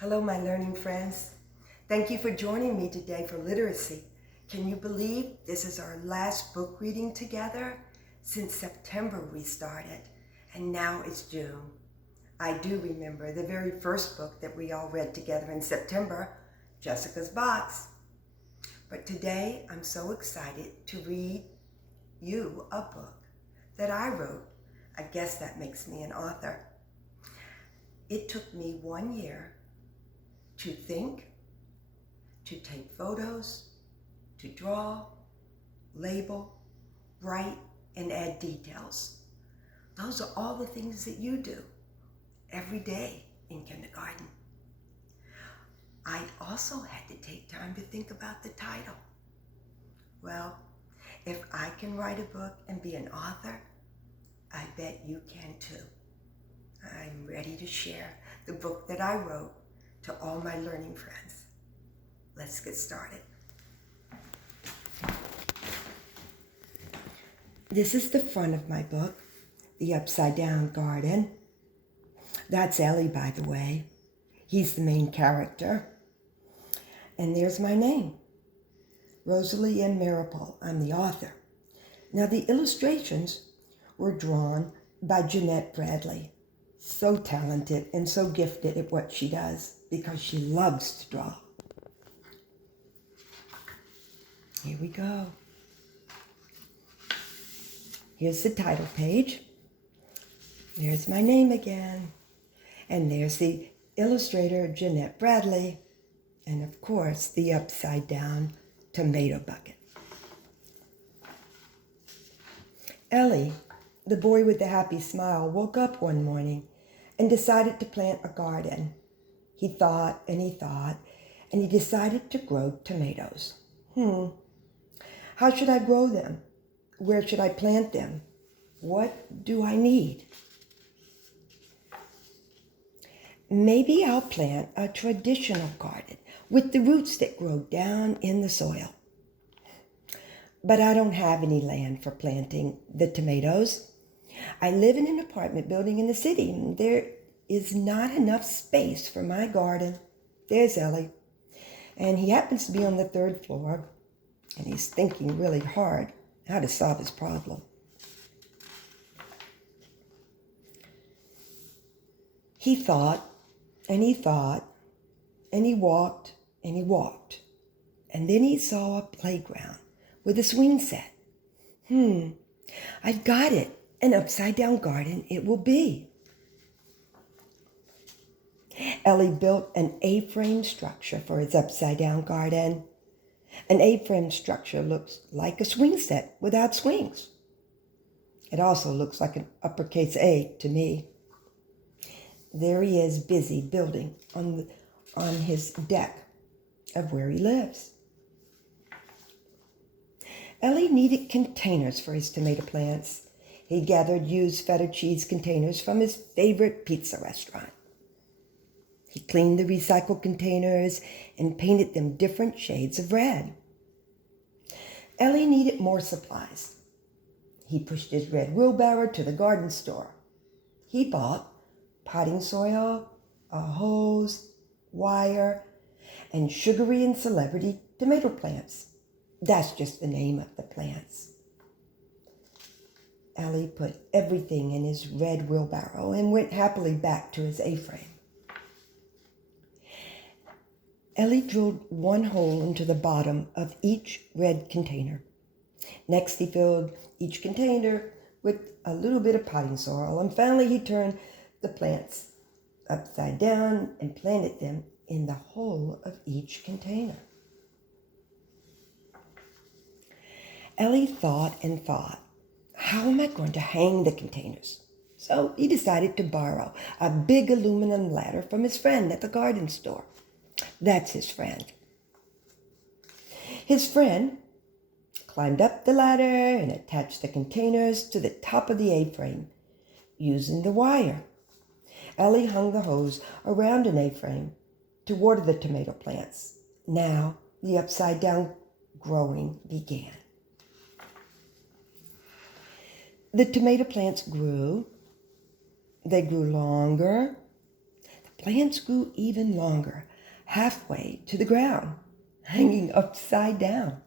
Hello, my learning friends. Thank you for joining me today for literacy. Can you believe this is our last book reading together? Since September we started, and now it's June. I do remember the very first book that we all read together in September, Jessica's Box. But today I'm so excited to read you a book that I wrote. I guess that makes me an author. It took me 1 year to think, to take photos, to draw, label, write, and add details. Those are all the things that you do every day in kindergarten. I also had to take time to think about the title. Well, if I can write a book and be an author, I bet you can too. I'm ready to share the book that I wrote to all my learning friends. Let's get started. This is the front of my book, The Upside Down Garden. That's Ellie, by the way. He's the main character. And there's my name, Rosalie M. Meropol. I'm the author. Now, the illustrations were drawn by Jeanette Bradley. So talented and so gifted at what she does because she loves to draw. Here we go. Here's the title page. There's my name again. And there's the illustrator, Jeanette Bradley. And of course, the upside down tomato bucket. Ellie, the boy with the happy smile, woke up one morning and decided to plant a garden. He thought and he thought, and he decided to grow tomatoes. How should I grow them? Where should I plant them? What do I need? Maybe I'll plant a traditional garden with the roots that grow down in the soil. But I don't have any land for planting the tomatoes. I live in an apartment building in the city, and there is not enough space for my garden. There's Ellie, and he happens to be on the 3rd floor, and he's thinking really hard how to solve his problem. He thought, and he thought, and he walked, and he walked, and then he saw a playground with a swing set. I've got it. An upside-down garden it will be. Ellie built an A-frame structure for his upside-down garden. An A-frame structure looks like a swing set without swings. It also looks like an uppercase A to me. There he is, busy building on his deck of where he lives. Ellie needed containers for his tomato plants. He gathered used feta cheese containers from his favorite pizza restaurant. He cleaned the recycled containers and painted them different shades of red. Ellie needed more supplies. He pushed his red wheelbarrow to the garden store. He bought potting soil, a hose, wire, and sugary and celebrity tomato plants. That's just the name of the plants. Ellie put everything in his red wheelbarrow and went happily back to his A-frame. Ellie drilled one hole into the bottom of each red container. Next, he filled each container with a little bit of potting soil, and finally he turned the plants upside down and planted them in the hole of each container. Ellie thought and thought, how am I going to hang the containers? So he decided to borrow a big aluminum ladder from his friend at the garden store. That's his friend. His friend climbed up the ladder and attached the containers to the top of the A-frame using the wire. Ellie hung the hose around an A-frame to water the tomato plants. Now the upside-down growing began. The tomato plants grew. They grew longer. The plants grew even longer, halfway to the ground, hanging upside down.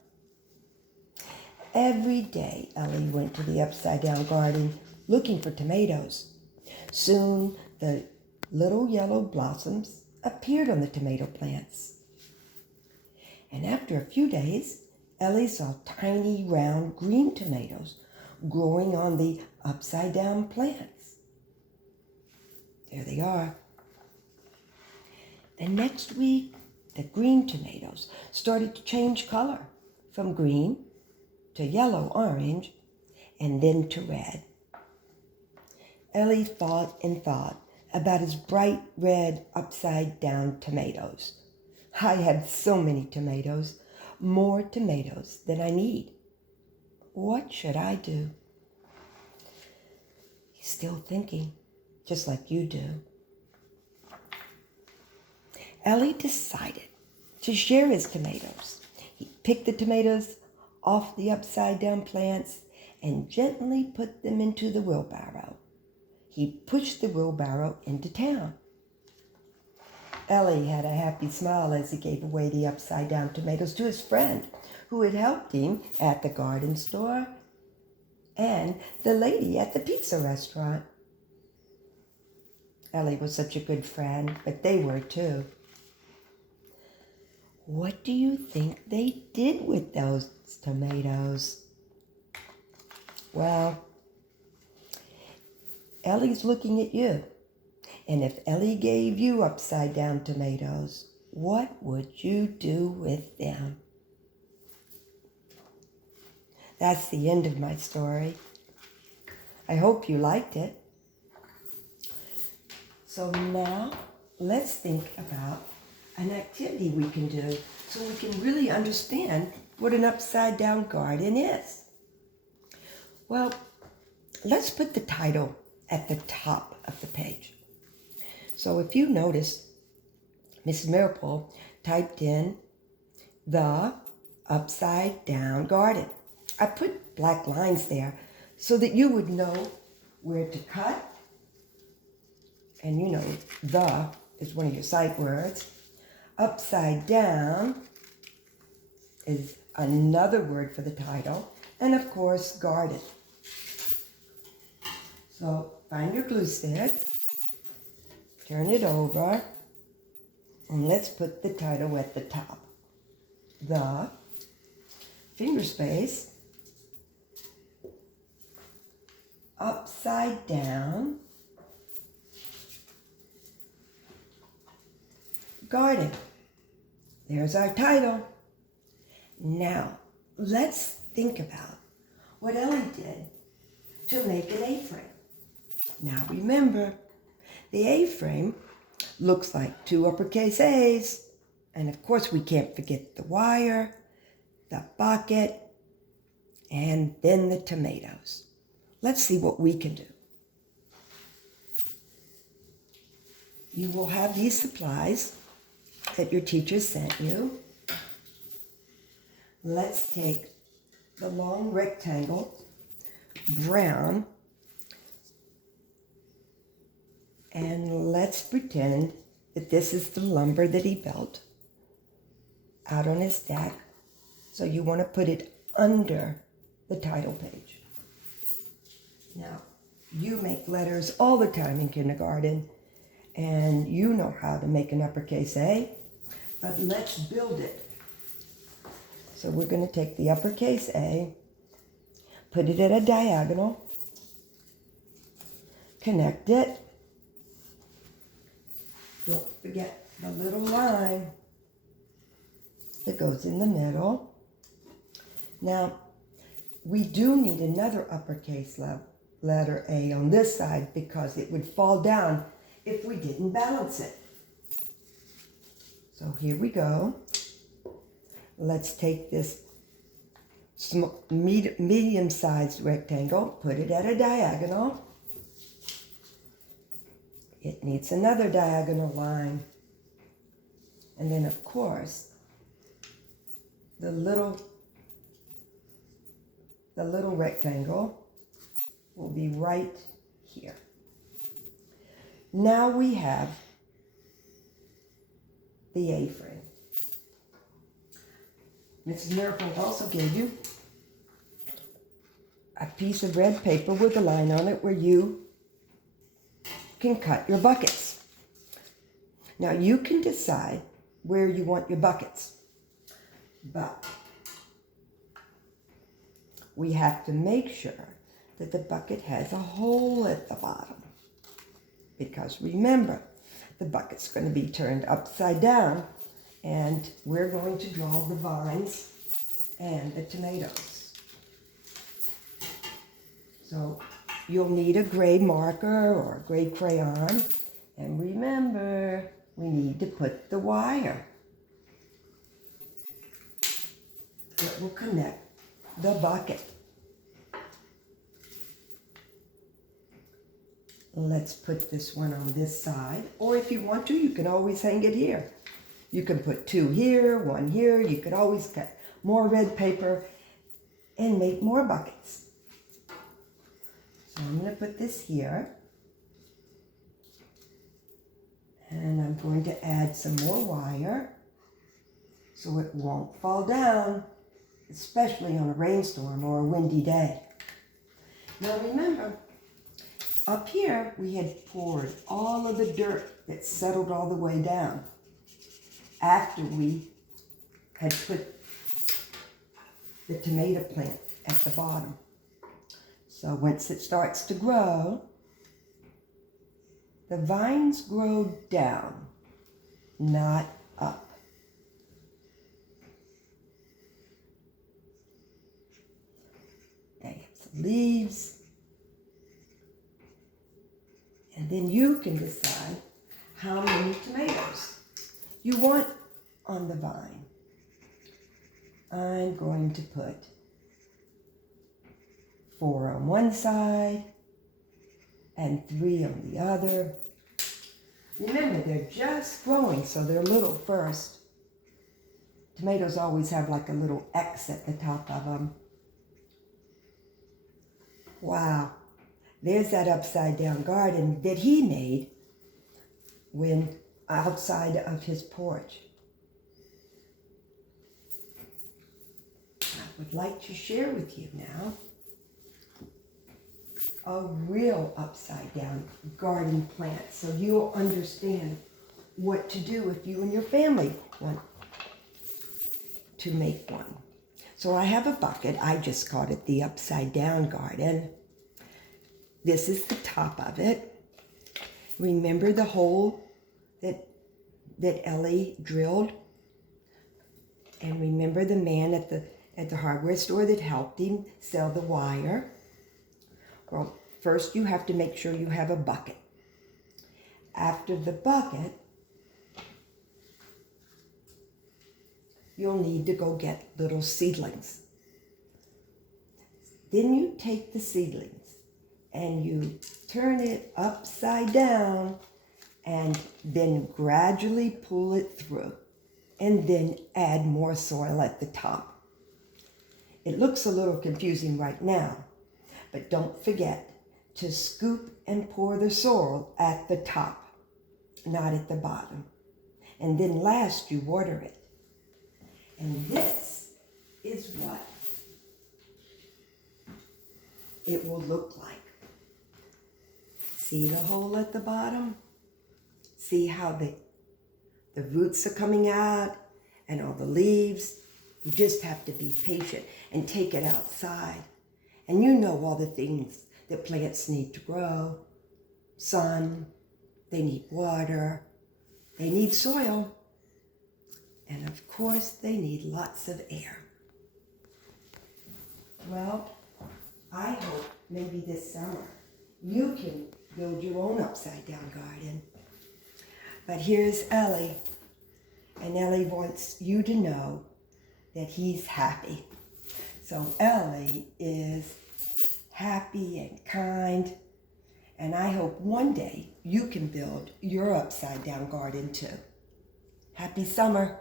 Every day, Ellie went to the upside-down garden looking for tomatoes. Soon, the little yellow blossoms appeared on the tomato plants. And after a few days, Ellie saw tiny, round, green tomatoes growing on the upside-down plants. There they are. The next week, the green tomatoes started to change color from green to yellow-orange and then to red. Ellie thought and thought about his bright red upside-down tomatoes. I have so many tomatoes, more tomatoes than I need. What should I do? He's still thinking, just like you do. Ellie decided to share his tomatoes. He picked the tomatoes off the upside-down plants and gently put them into the wheelbarrow. He pushed the wheelbarrow into town. Ellie had a happy smile as he gave away the upside-down tomatoes to his friend who had helped him at the garden store and the lady at the pizza restaurant. Ellie was such a good friend, but they were too. What do you think they did with those tomatoes? Well, Ellie's looking at you. And if Ellie gave you upside-down tomatoes, what would you do with them? That's the end of my story. I hope you liked it. So now let's think about an activity we can do so we can really understand what an upside-down garden is. Well, let's put the title at the top of the page. So if you notice, Mrs. Meropol typed in the upside-down garden. I put black lines there so that you would know where to cut. And you know, the is one of your sight words. Upside down is another word for the title. And of course, garden. So find your glue stick, turn it over, and let's put the title at the top. The finger space, upside down, garden. There's our title. Now, let's think about what Ellie did to make an A-frame. Now remember, the A-frame looks like two uppercase A's. And of course, we can't forget the wire, the bucket, and then the tomatoes. Let's see what we can do. You will have these supplies that your teacher sent you. Let's take the long rectangle, brown, and let's pretend that this is the lumber that he built out on his deck. So you want to put it under the title page. Now, you make letters all the time in kindergarten, and you know how to make an uppercase A, but let's build it. So we're going to take the uppercase A, put it at a diagonal, connect it. Don't forget the little line that goes in the middle. Now, we do need another uppercase letter A on this side because it would fall down if we didn't balance it. So here we go. Let's take this medium-sized rectangle, put it at a diagonal. It needs another diagonal line. And then, of course, the little rectangle will be right here. Now we have the A-frame. Mrs. Meropol also gave you a piece of red paper with a line on it where you can cut your buckets. Now you can decide where you want your buckets, but we have to make sure that the bucket has a hole at the bottom. Because remember, the bucket's going to be turned upside down, and we're going to draw the vines and the tomatoes. So you'll need a gray marker or a gray crayon. And remember, we need to put the wire that will connect the bucket. Let's put this one on this side, or if you want to, you can always hang it here. You can put 2 here, 1 here. You could always cut more red paper and make more buckets. So I'm going to put this here, and I'm going to add some more wire so it won't fall down, especially on a rainstorm or a windy day. Now remember, up here, we had poured all of the dirt that settled all the way down after we had put the tomato plant at the bottom. So once it starts to grow, the vines grow down, not up. They have some leaves. And then you can decide how many tomatoes you want on the vine. I'm going to put 4 on one side and 3 on the other. Remember, they're just growing, so they're little first. Tomatoes always have like a little X at the top of them. Wow. There's that upside down garden that he made when outside of his porch. I would like to share with you now a real upside down garden plant so you'll understand what to do if you and your family want to make one. So I have a bucket. I just called it the upside down garden. This is the top of it. Remember the hole that Ellie drilled? And remember the man at the hardware store that helped him sell the wire? Well, first you have to make sure you have a bucket. After the bucket, you'll need to go get little seedlings. Then you take the seedlings and you turn it upside down and then gradually pull it through and then add more soil at the top. It looks a little confusing right now, but don't forget to scoop and pour the soil at the top, not at the bottom. And then last you water it. And this is what it will look like. See the hole at the bottom? See how the roots are coming out and all the leaves? You just have to be patient and take it outside. And you know all the things that plants need to grow. Sun, they need water, they need soil, and of course they need lots of air. Well, I hope maybe this summer you can build your own upside down garden. But here's Ellie, and Ellie wants you to know that he's happy. So Ellie is happy and kind, and I hope one day you can build your upside down garden too. Happy summer.